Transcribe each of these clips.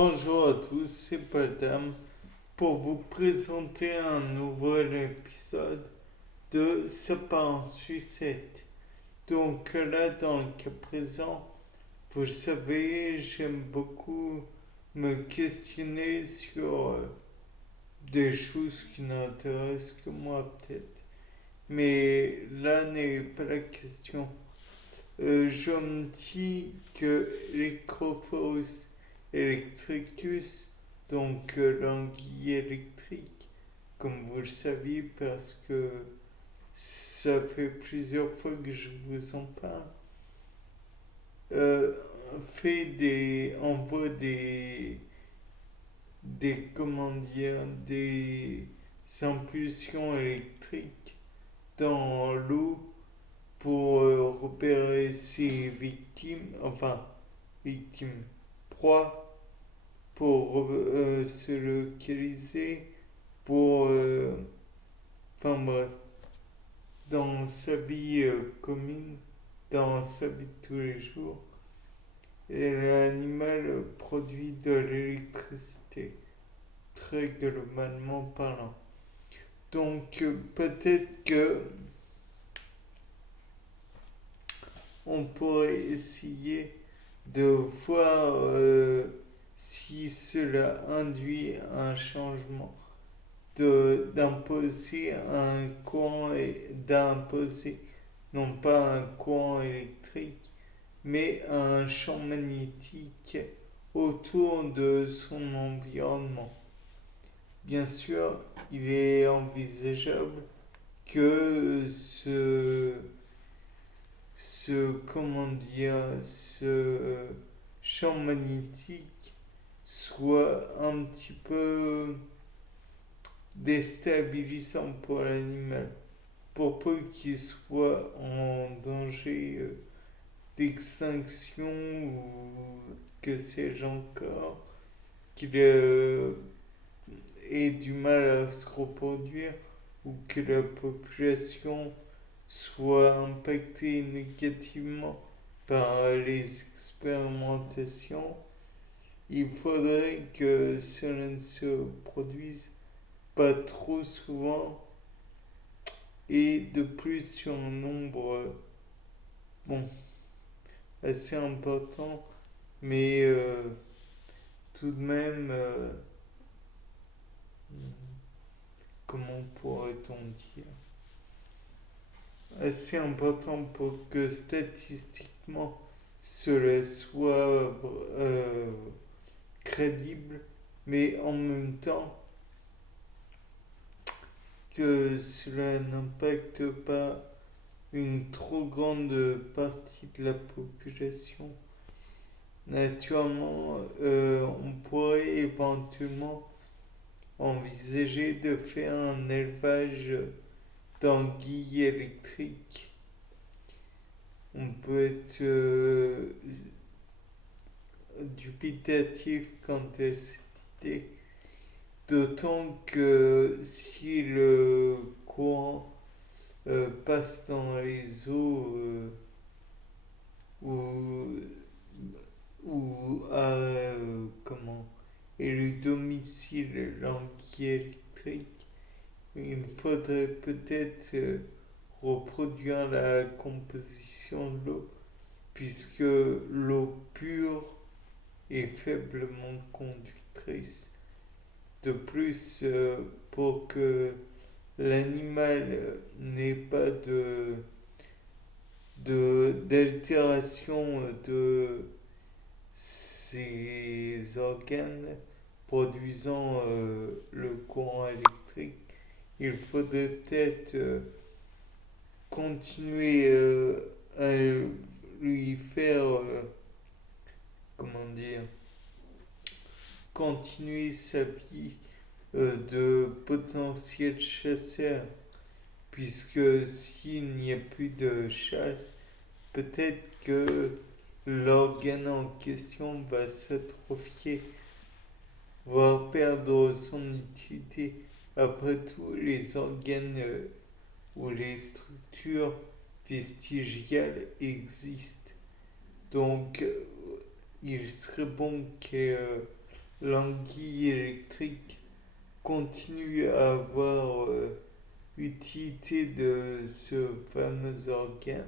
Bonjour à tous, c'est Padam pour vous présenter un nouvel épisode de C'est pas un sucette. Donc là, dans le cas présent, vous le savez, j'aime beaucoup me questionner sur des choses qui n'intéressent que moi peut-être. Mais là n'est pas la question. Je me dis que Electrophorus electricus, donc l'anguille électrique, comme vous le saviez, parce que ça fait plusieurs fois que je vous en parle, euh, envoie comment dire, des impulsions électriques dans l'eau pour repérer ses victimes, enfin victimes, proies, pour se localiser, pour, enfin bref, dans sa vie commune, dans sa vie de tous les jours, et l'animal produit de l'électricité, très globalement parlant. Donc peut-être que on pourrait essayer de voir si cela induit un changement, d'imposer un courant et d'imposer non pas un courant électrique, mais un champ magnétique autour de son environnement. Bien sûr, il est envisageable que comment dire, ce champ magnétique soit un petit peu déstabilisant pour l'animal, pour peu qu'il soit en danger d'extinction ou que sais-je encore, qu'il ait du mal à se reproduire ou que la population soit impactée négativement par les expérimentations, il faudrait que cela ne se produise pas trop souvent et de plus sur un nombre bon, assez important, mais tout de même, comment pourrait-on dire, assez important pour que statistiquement cela soit crédible, mais en même temps que cela n'impacte pas une trop grande partie de la population. Naturellement, on pourrait éventuellement envisager de faire un élevage d'anguilles électriques. On peut être dubitatif quant à cette idée, d'autant que si le courant passe dans les eaux ou, à comment et le domicile l'anguille électrique, il faudrait peut-être reproduire la composition de l'eau, puisque l'eau pure est faiblement conductrice. De plus, pour que l'animal n'ait pas d'altération de ses organes produisant le courant électrique, il faudrait peut-être continuer à lui faire, comment dire, continuer sa vie de potentiel chasseur, puisque s'il n'y a plus de chasse, peut-être que l'organe en question va s'atrophier, voire perdre son utilité. Après tout, les organes ou les structures vestigiales existent. Donc, il serait bon que l'anguille électrique continue à avoir utilité de ce fameux organe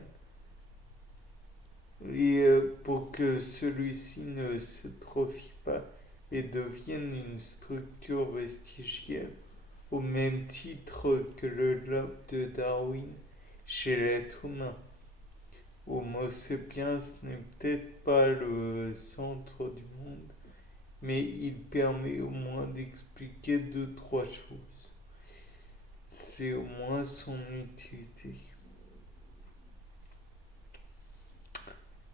et pour que celui-ci ne s'atrophie pas et devienne une structure vestigiale au même titre que le lobe de Darwin chez l'être humain. Homo sapiens n'est peut-être pas le centre du monde, mais il permet au moins d'expliquer deux, trois choses. C'est au moins son utilité.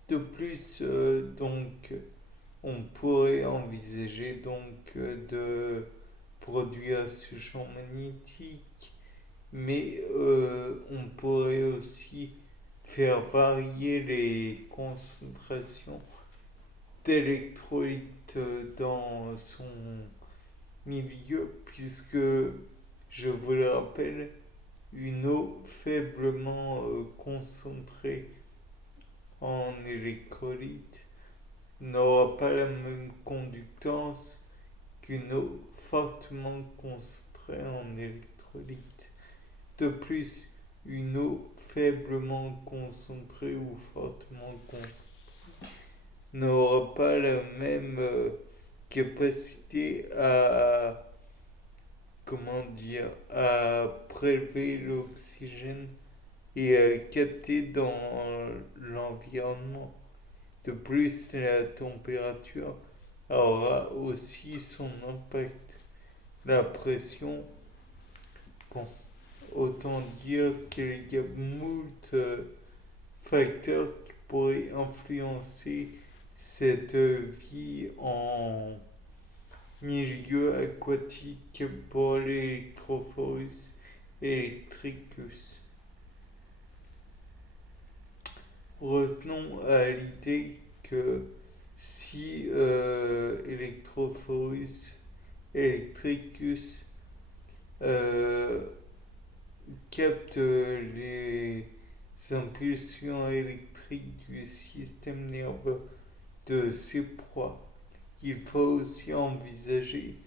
De plus, donc, on pourrait envisager de produire ce champ magnétique, mais on pourrait aussi faire varier les concentrations d'électrolytes dans son milieu, puisque, je vous le rappelle, une eau faiblement concentrée en électrolytes n'aura pas la même conductance qu'une eau fortement concentrée en électrolytes. De plus, une eau faiblement concentrée ou fortement concentrée n'aura pas la même capacité à, comment dire, à prélever l'oxygène et à le capter dans l'environnement. De plus, la température aura aussi son impact. La pression, bon, autant dire qu'il y a moult facteurs qui pourraient influencer cette vie en milieu aquatique pour l'Electrophorus electricus. Revenons à l'idée que si Electrophorus electricus euh, capte les impulsions électriques du système nerveux de ses proies, il faut aussi envisager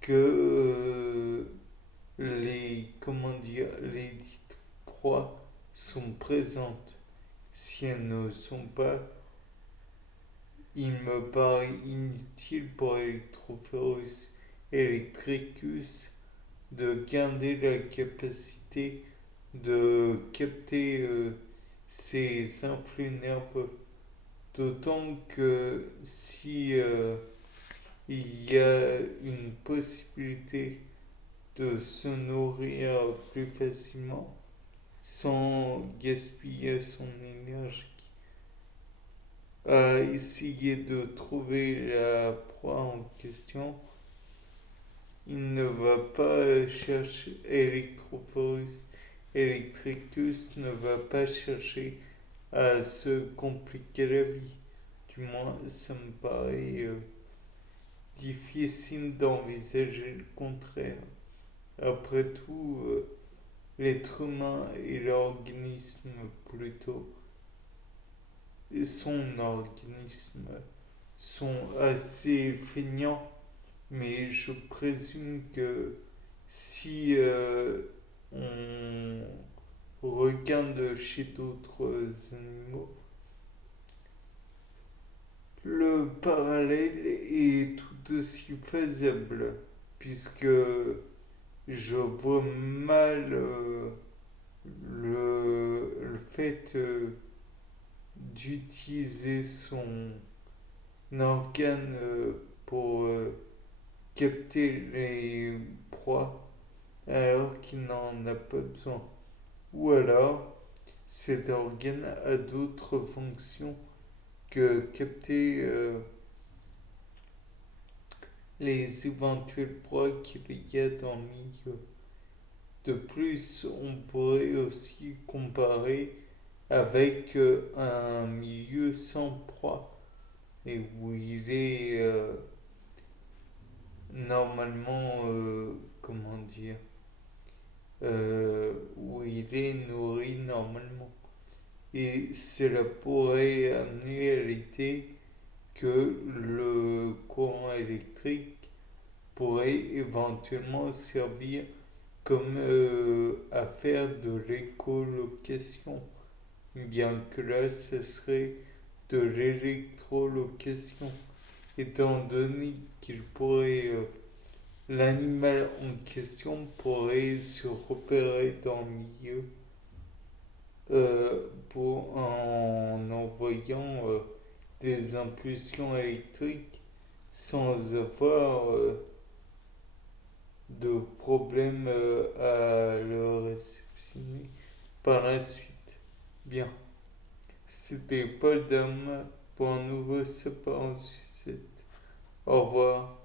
que les dites proies sont présentes. Si elles ne sont pas, il me paraît inutile pour Electrophorus electricus de garder la capacité de capter ces influx nerveux. D'autant que si il y a une possibilité de se nourrir plus facilement sans gaspiller son énergie à essayer de trouver la proie en question, il ne va pas chercher Electrophorus electricus ne va pas chercher à se compliquer la vie. Du moins, ça me paraît difficile d'envisager le contraire. Après tout, l'être humain et l'organisme plutôt, et son organisme sont assez feignants, mais je présume que si on regarde chez d'autres animaux, le parallèle est tout aussi faisable, puisque je vois mal le fait d'utiliser son organe pour capter les proies alors qu'il n'en a pas besoin. Ou alors, cet organe a d'autres fonctions que capter les éventuelles proies qu'il y a dans le milieu. De plus, on pourrait aussi comparer avec un milieu sans proie et où il est normalement, comment dire, où il est nourri normalement. Et cela pourrait amener à l'idée que le courant électrique pourrait éventuellement servir comme à faire de l'écolocation, bien que là ce serait de l'électrolocation, étant donné qu'il pourrait, l'animal en question pourrait se repérer dans le milieu en envoyant des impulsions électriques sans avoir de problème à le réceptionner par la suite. Bien, c'était Paul Dame pour un nouveau Sapin en sucette. Au revoir.